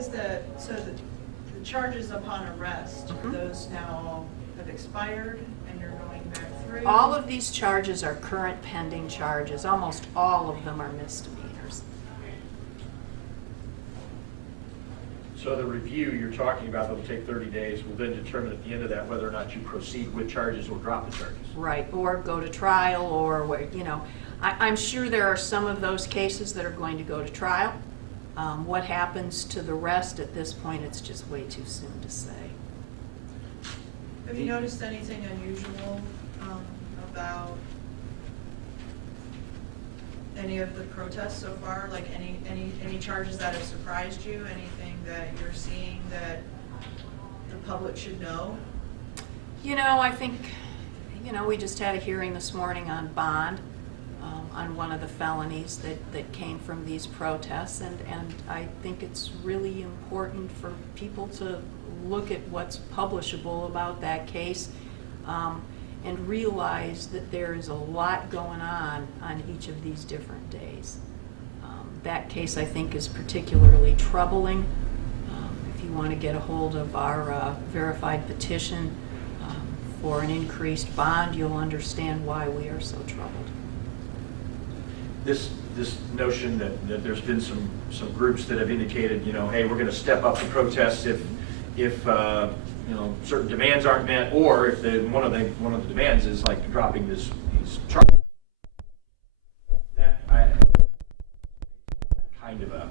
is that, so the charges upon arrest, those now have expired and you're going back through? All of these charges are current pending charges. Almost all of them are misdemeanors. So the review you're talking about that will take 30 days will then determine at the end of that whether or not you proceed with charges or drop the charges. Right, or go to trial, or, you know, I'm sure there are some of those cases that are going to go to trial. What happens to the rest at this point, it's just way too soon to say. Have you noticed anything unusual about any of the protests so far? Like any charges that have surprised you? Anything that you're seeing that the public should know? You know, I think, you know, we just had a hearing this morning on bond, on one of the felonies that came from these protests, and I think it's really important for people to look at what's publishable about that case, and realize that there is a lot going on each of these different days. That case, I think, is particularly troubling. If you want to get a hold of our verified petition for an increased bond, you'll understand why we are so troubled. This notion that there's been some groups that have indicated, you know, hey, we're going to step up the protests if you know, certain demands aren't met, or if one of the demands is like dropping these charges. That kind of a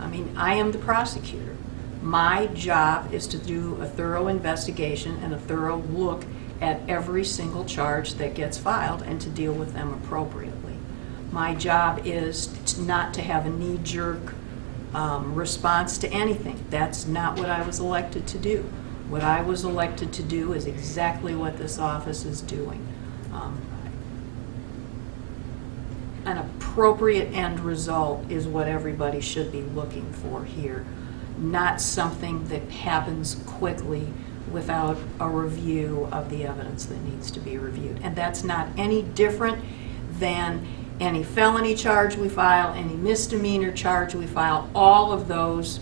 I mean, I am the prosecutor. My job is to do a thorough investigation and a thorough look at every single charge that gets filed and to deal with them appropriately. My job is not to have a knee-jerk response to anything. That's not what I was elected to do. What I was elected to do is exactly what this office is doing. An appropriate end result is what everybody should be looking for here, not something that happens quickly without a review of the evidence that needs to be reviewed. And that's not any different than any felony charge we file, any misdemeanor charge we file. All of those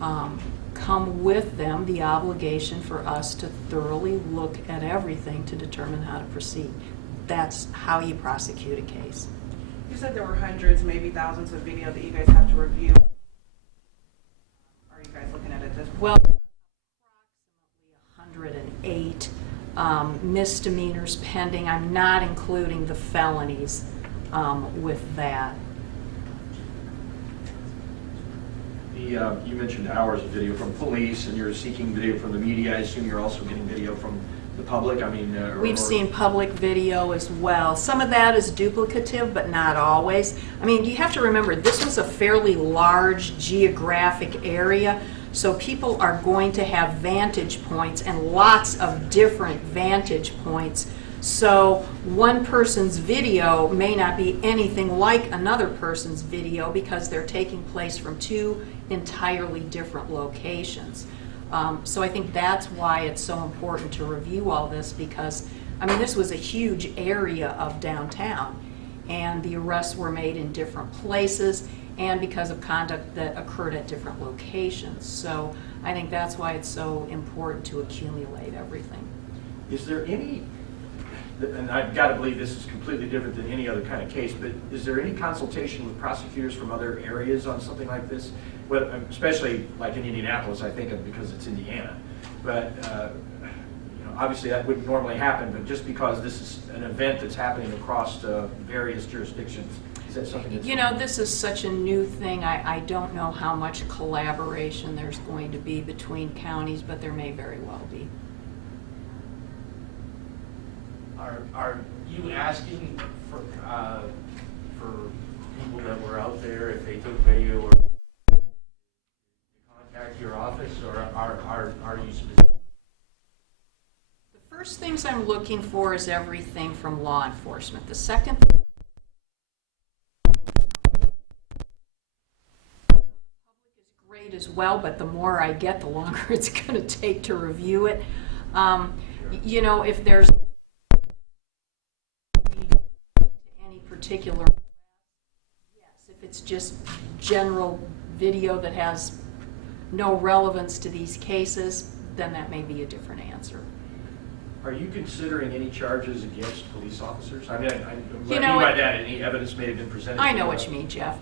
come with them the obligation for us to thoroughly look at everything to determine how to proceed. That's how you prosecute a case. You said there were hundreds, maybe thousands of video that you guys have to review. Are you guys looking at it this point? Well, approximately 108 misdemeanors pending. I'm not including the felonies with that. You mentioned hours of video from police, and you're seeking video from the media. I assume you're also getting video from the public. I mean, we've seen public video as well. Some of that is duplicative, but not always. I mean, you have to remember, this was a fairly large geographic area, so people are going to have vantage points and lots of different vantage points. So one person's video may not be anything like another person's video because they're taking place from two entirely different locations. So I think that's why it's so important to review all this, because, I mean, this was a huge area of downtown, and the arrests were made in different places and because of conduct that occurred at different locations. So I think that's why it's so important to accumulate everything. Is there any, and I've got to believe this is completely different than any other kind of case, but is there any consultation with prosecutors from other areas on something like this? Well, especially like in Indianapolis, I think of, because it's Indiana. But you know, obviously that wouldn't normally happen, but just because this is an event that's happening across various jurisdictions, is that something that's... You know, this is such a new thing. I don't know how much collaboration there's going to be between counties, but there may very well be. Are you asking for people that were out there, if they took video, or contact your office, or are you specific? The first things I'm looking for is everything from law enforcement. The second, the public is great as well, but the more I get, the longer it's going to take to review it. You know, if there's any particular, yes, if it's it's just general video that has no relevance to these cases, then that may be a different answer. Are you considering any charges against police officers? I mean, You what I know, mean by it- that, any evidence may have been presented? I to know you? what you mean, Jeff.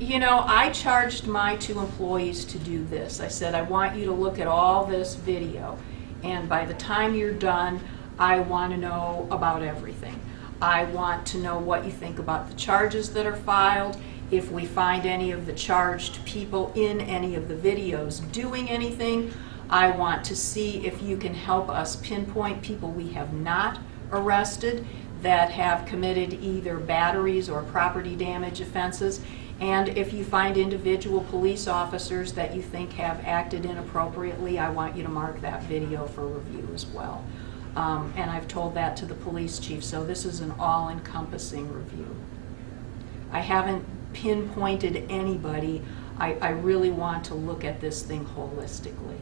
You know, I charged my 2 employees to do this. I said, I want you to look at all this video, and by the time you're done, I want to know about everything. I want to know what you think about the charges that are filed, if we find any of the charged people in any of the videos doing anything. I want to see if you can help us pinpoint people we have not arrested that have committed either batteries or property damage offenses. And if you find individual police officers that you think have acted inappropriately, I want you to mark that video for review as well. And I've told that to the police chief, so this is an all-encompassing review. I haven't pinpointed anybody. I really want to look at this thing holistically.